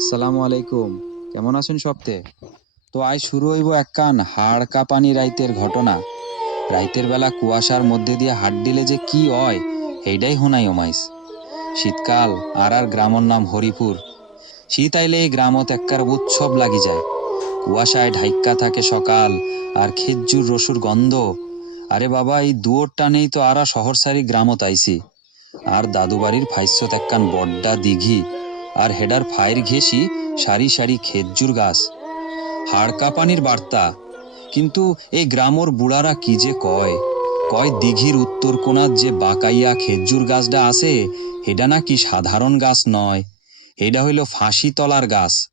আসসালামু আলাইকুম। কেমন আছেন সপ্তে তো আজ শুরু হইব একখান হাড় কাঁপানি রাইতের ঘটনা। রাইতের বেলা কুয়াশার মধ্যে দিয়ে হাট দিলে যে কি হয় এইটাই হোনাই অমাইস। শীতকাল আর আর গ্রামর নাম হরিপুর। শীত আইলে এই গ্রামত এককার উৎসব লাগি যায়। কুয়াশায় ঢাইক্কা থাকে সকাল আর খেজুর রসুর গন্ধ। আরে বাবা, এই দুয়োর টানেই তো আরা শহর সারি গ্রামত আইসি। আর দাদু বাড়ির ফাইস্যত একখান বড্ডা দিঘি। আর হেডার ফায়ের ঘেসি সারি সারি খেজুর গাছ। হাড়কা পানির বার্তা। কিন্তু এই গ্রামর বুড়ারা কি যে কয়? কয় দিঘির উত্তর কোণার যে বাকাইয়া খেজুর গাছটা আছে এটা নাকি সাধারণ গাছ নয়। এটা হইল ফাঁসি তলার গাছ।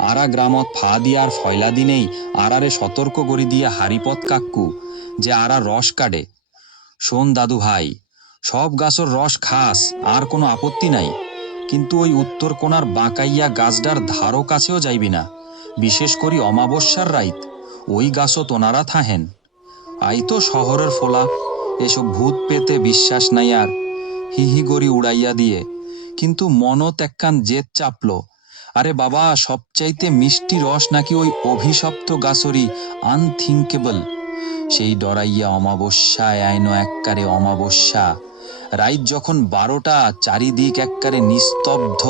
আরা গ্রামত ফা দিয়ার ফয়লা দিনেই আরারে সতর্ক করে দিয়ে হারিপথ কাক্কু, যে আরা রস কাটে শোন দাদু ভাই সব গাছর রস খাস, আর কোনো আপত্তি নাই। কিন্তু ওই উত্তর কোণার বাঁকাইয়া গাছডার ধারও কাছেও যাইবি না, বিশেষ করি অমাবস্যার রাইত, ওই গাছও তোনারা থাহেন। আই তো শহরের ফোলা, এসব ভূত পেতে বিশ্বাস নাই আর হিহি গড়ি উড়াইয়া দিয়ে। কিন্তু মনত একখান জেদ চাপল, আরে বাবা, সবচাইতে মিষ্টি রস নাকি ওই অভিশপ্ত গাছরি আনথিঙ্কেবল? সেই ডরাইয়া অমাবস্যায় আইন এককারে অমাবস্যা। রাইত যখন বারোটা চারিদিক এককারে নিস্তব্ধ,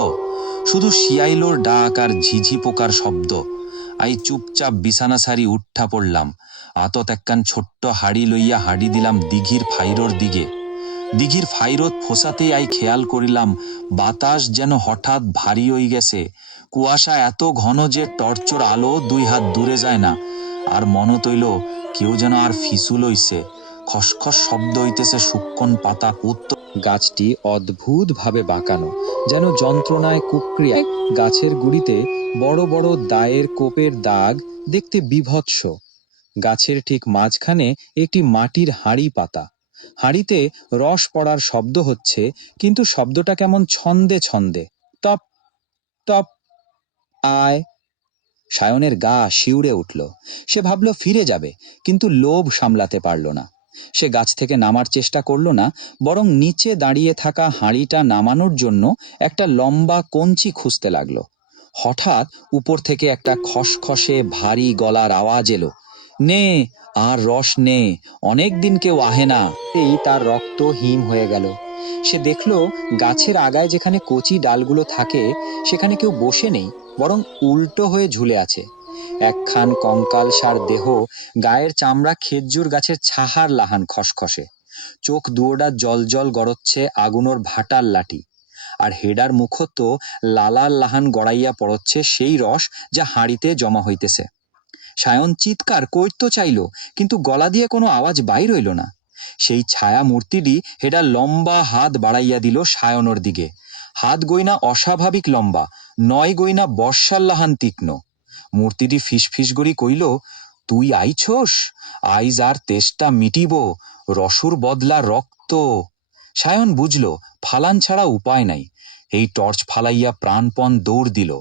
শুধু শিয়াইলোর ডাক আর ঝিঝি পোকার শব্দ। আই চুপচাপ বিছানা সারি উঠা পড়লাম, আতত একখান ছোট্ট হাড়ি লইয়া হাড়ি দিলাম দিঘির ফাইরোর দিকে দিঘির ফাইরত ফোসাতেই আই খেয়াল করিলাম, বাতাস যেন হঠাৎ ভারী হই গেছে। কুয়াশা এত ঘন যে টর্চর আলো দুই হাত দূরে যায় না, আর মনে তৈল কেউ যেন আর ফিসুল হইছে খসখস শব্দ হইতেছে শুক্কন পাতা পুত্ত গাছটি অদ্ভুতভাবে বাঁকানো, যেন যন্ত্রণায় কুক্রিয়ায় গাছের গুড়িতে বড় বড় দায়ের কোপের দাগ দেখতে বিভৎস। গাছের ঠিক মাঝখানে একটি মাটির হাঁড়ি পাতা। হাঁড়িতে রস পড়ার শব্দ হচ্ছে, কিন্তু শব্দটা কেমন ছন্দে ছন্দে। টপ টপ আয়। সায়নের গা শিউড়ে উঠল। সে ভাবল, ফিরে যাবে, কিন্তু লোভ সামলাতে পারল না। সে গাছ থেকে নামার চেষ্টা করল না, বরং নিচে দাঁড়িয়ে থাকা হাঁড়িটা নামানোর জন্য একটা লম্বা কঞ্চি খুঁজতে লাগল। হঠাৎ উপর থেকে একটা খসখসে ভারী গলার আওয়াজ এলো, নে, আর রস নে, অনেক দিন কেউ আহে না। এই তার রক্ত হিম হয়ে গেল। সে দেখল গাছের আগায় যেখানে কচি ডালগুলো থাকে, সেখানে কেউ বসে নেই, বরং উল্টো হয়ে ঝুলে আছে। একখান কঙ্কাল সার দেহ, গায়ের চামড়া খেজ্জুর গাছের ছাহার লাহান খসখসে। চোখ দুয়োটা জল জল গড়চ্ছে আগুনোর ভাটার লাঠি। আর হেডার মুখত লালার লাহান গড়াইয়া পড়চ্ছে সেই রস যা হাঁড়িতে জমা হইতেছে। সায়ন চিৎকার কইতো চাইল? কিন্তু গলা দিয়ে কোনো আওয়াজ বাইর হইল না। সেই ছায়া মূর্তিটি হেডা লম্বা হাত বাড়াইয়া দিল সায়নর দিকে। হাত গইনা অস্বাভাবিক লম্বা, নয় গইনা বর্ষার লাহান তীক্ষ্ণ। মূর্তিটি ফিসফিস গড়ি কইল, তুই আইছস? আইজ আর তেষ্টা মিটিব, রসুর বদলা রক্ত। সায়ন বুঝল, ফালান ছাড়া উপায় নাই। এই টর্চ ফালাইয়া প্রাণপণ দৌড় দিল।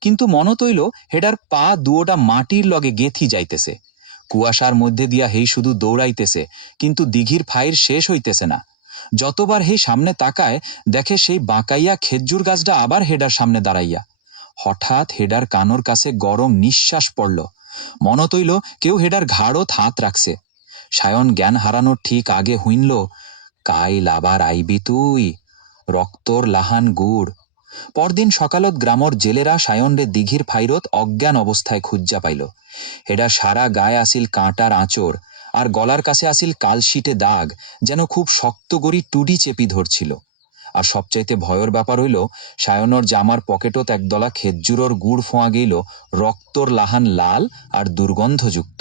কিন্তু মন তৈল, হেডার পা দুয়োটা মাটির লগে গেথি যাইতেছে। কুয়াশার মধ্যে দিয়া হেই শুধু দৌড়াইতেছে, কিন্তু দিঘির ফাইর শেষ হইতেছে না। যতবার হেই সামনে তাকায়, দেখে সেই বাঁকাইয়া খেজ্জুর গাছটা আবার হেডার সামনে দাঁড়াইয়া। হঠাৎ হেডার কানর কাছে গরম নিঃশ্বাস পড়ল। মন তৈল, কেউ হেডার ঘাড়ও হাত রাখছে। সায়ন জ্ঞান হারানোর ঠিক আগে হুইনল কাইল আবার আইবি তুই? রক্তর লাহান গুড়। পরদিন সকালত গ্রামর জেলেরা সায়নরে দিঘির ফাইরত অজ্ঞান অবস্থায় খুঁজ্জা পাইল। হেডার সারা গায়ে আসিল কাঁটার আঁচর আর গলার কাছে আসিল কালশিটে দাগ, যেন খুব শক্ত করি টুডি চেপি ধরছিল। আর সবচাইতে ভয়ের ব্যাপার হইল, সায়নর জামার পকেটত একদলা খেজুরর গুড় ফোঁয়া গেল রক্তর লাহান লাল আর দুর্গন্ধযুক্ত।